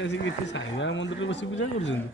ଆସିକି ସାଇବାବା ମନ୍ଦିରରେ ବସି ପୂଜା କରୁଛନ୍ତି।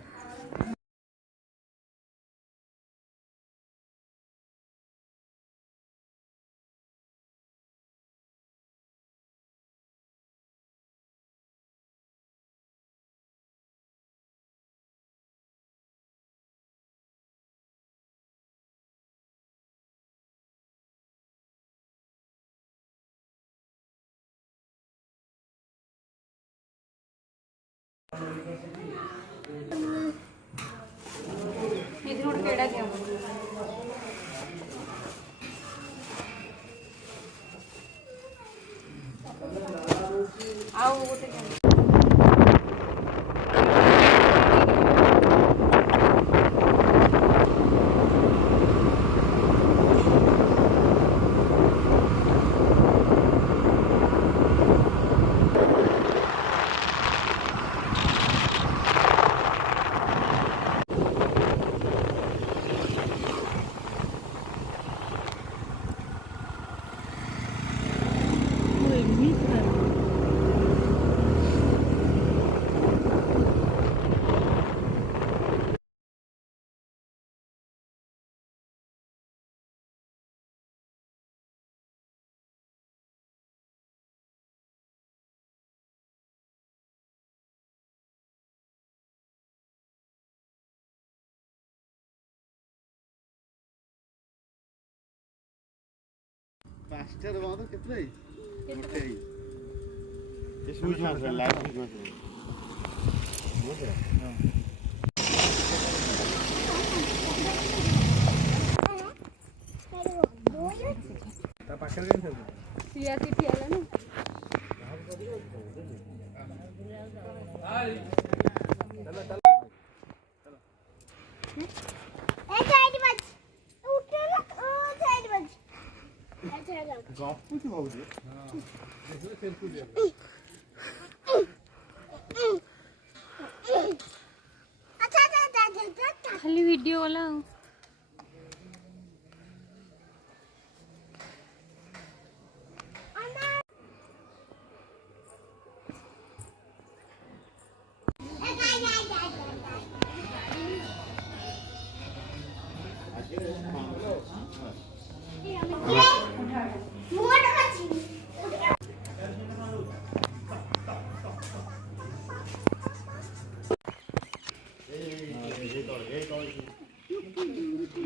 पास्टर वहां तो कितना है मोटे ही ये स्विच मार लाइट स्विच मार मोटे हां ता पाखर केन सब सिया चिठी आला ना चलो चलो ए साइड बच उठे ना ओ साइड बच खाली वीडियो वाला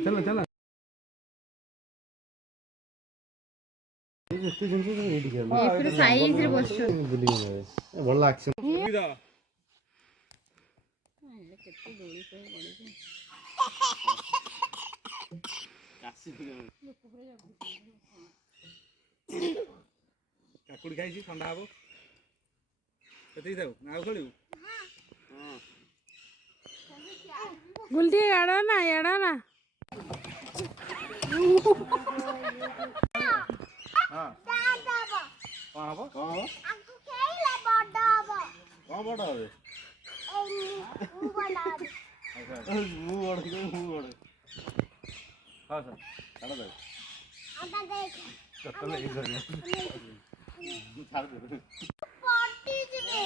चलो चलो ये जिन से रेडी कर ये पूरा साइज रे बसो बुली में ଭଲ ଆକ୍ସନ କେତେ ଦୋଳି ପାଇଁ ପଡିଛି କାକୁଡି ଖାଇଛି ଥଣ୍ଡା ହବ ସେତିକି ଥାଉ ଆଉ ଖେଳିବୁ ଗୁଲଟି ଏଡା ନା ହଁ କଣ ହବ ଆକୁ ଖେଳିଲା ବଡ ହବ କଣ ବଡ ହବ ମୁଁ ବଡ ହଁ ସर ଛାଡ଼ ଦେ ଆଟା ଦେਖ ଚତଲେ ହେଇ ଛାଡ଼ ଦେ ପଟି ଯିବେ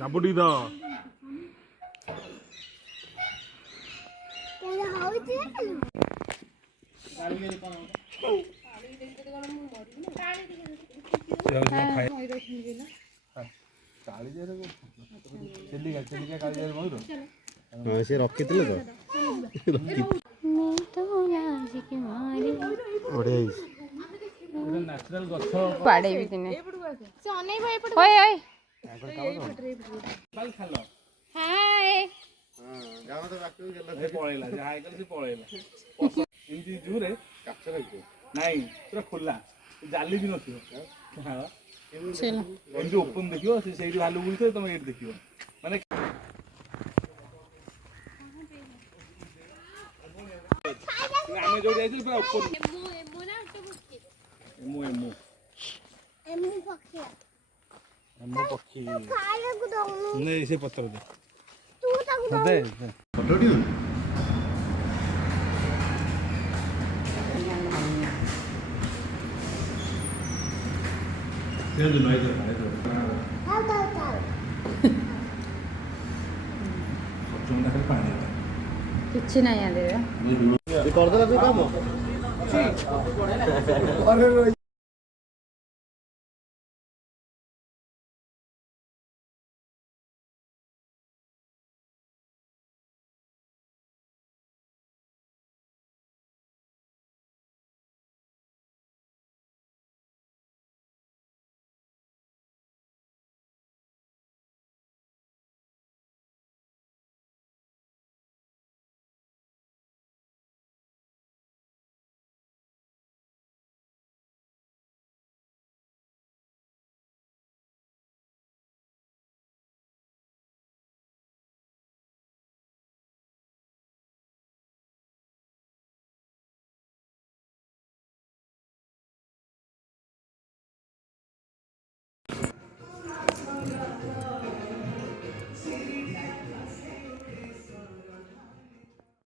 ଜାବୁଡ଼ି ଦ କେଲା ହଉଛି ଗାଳି କୋଣ ଗାଳି ଦେଖି କୋଣ ମୁଁ ମରି ନା ଗାଳି ଦେଖି କାଳିଜାରେ ଚିଲିକା କାଳିଜାରେ ମୟୁର ହଁ ସେ ରଖିଥିଲେ ତ ବଢିଆ ହେଇଛି ନ୍ୟାଚୁରାଲ ଗଛ ପାଡେଇ ବି ଦିନେ ସେ ଅନେଇ ଭାଇ ଏପଟେ ଓଏ ଓଏ କାଲ ଖାଲ ହାଏ ହଁ ଯାଉ ତ ବାକି ଗଲା ସେ ପଳେଇଲା ଯେ ହାଇ କଲ ସେ ପଳେଇଲା ଏମିତି ଜୁରେ କାଚ ଲାଗିବ ନାଇଁ ପୁରା ଖୋଲା ଜାଲି ବି ନଥିବ ହଁ चलो ଏମିତି ଓପନ ଦେଖିବ ସେ ସେଇଠି ଭାଲୁ ବୁଲୁଥିବ ତମେ ଏଇଠି ଦେଖିବ ମାନେ ଆମେ ଯୋଉଠି ଯାଇଥିଲୁ ପୁରା ଉପରୁ ଏମୁ ଏମୁ ଏମୁ ପକ୍ଷୀ ନେ ସେ ପତ୍ର ଦେ ଦେ ଦେ ଫଟୋଟି ସେନ୍ତୁ ନଈ ଦେ ସବଜମଟା ଖାଲି ପାଣି କିଛି ନାହିଁ ଆଦେବେ କରିଦେଲା ତୁ କାମ